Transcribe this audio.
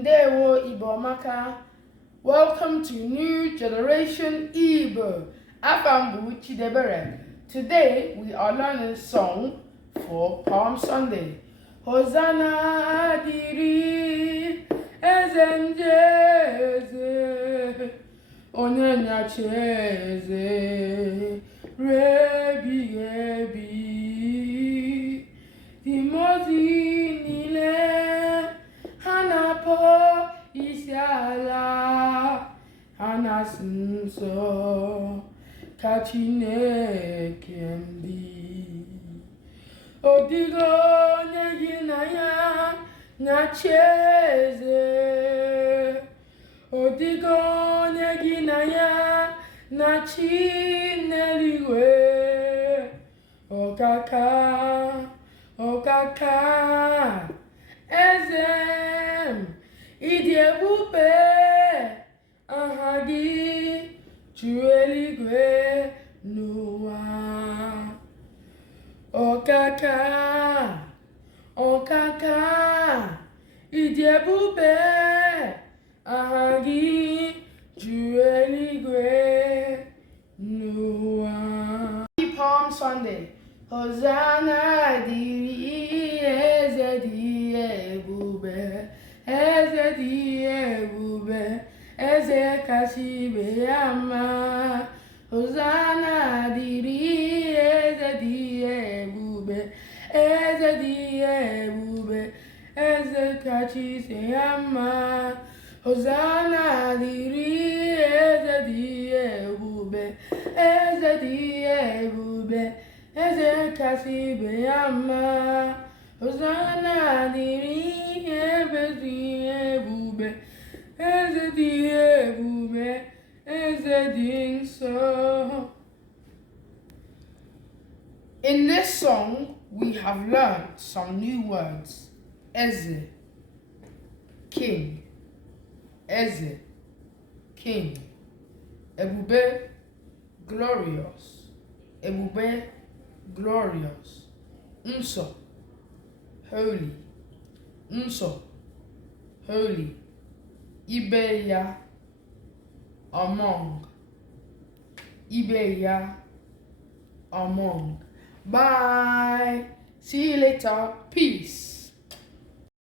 Ndewo Igbo Maka. Welcome to New Generation Igbo. Afambu Chidebere. Today we are learning a song for Palm Sunday. Hosanna diri eze onye nyachi eze rebi ebi Timozi niile ha na-akpọ isi ala ha na-asị nsọ ka Chineke ndị ọ dịghị onye gị na ya na-achị eze ọ dịghị onye gị na ya na-achị n'eluigwe ọkaka eze ịdị ebube aha gị juru eluigwe n'ụwa ọkaka ịdị ebube aha gị juru eluigwe n'ụwa. Palm Sunday. Hosanna dịrị eze dị ebube, eze dị ebube, eze kasị ibe ya mma. Hosanna dịrị eze dị ebube, eze dị ebube, eze kasị ibe ya mma. Hosanna dịrị eze dị ebube, eze dị ebube, eze kasị ibe ya mma. Hosanna dịrị eze dị ebube, eze dị ebube, eze dị nsọ. In this song, we have learned some new words. Eze, king. Eze, king. Ebube, glorious. Ebube, glorious. Nsọ, holy. Nsọ, holy. Ibe ya, among. Ibe ya, among. Bye. See you later. Peace.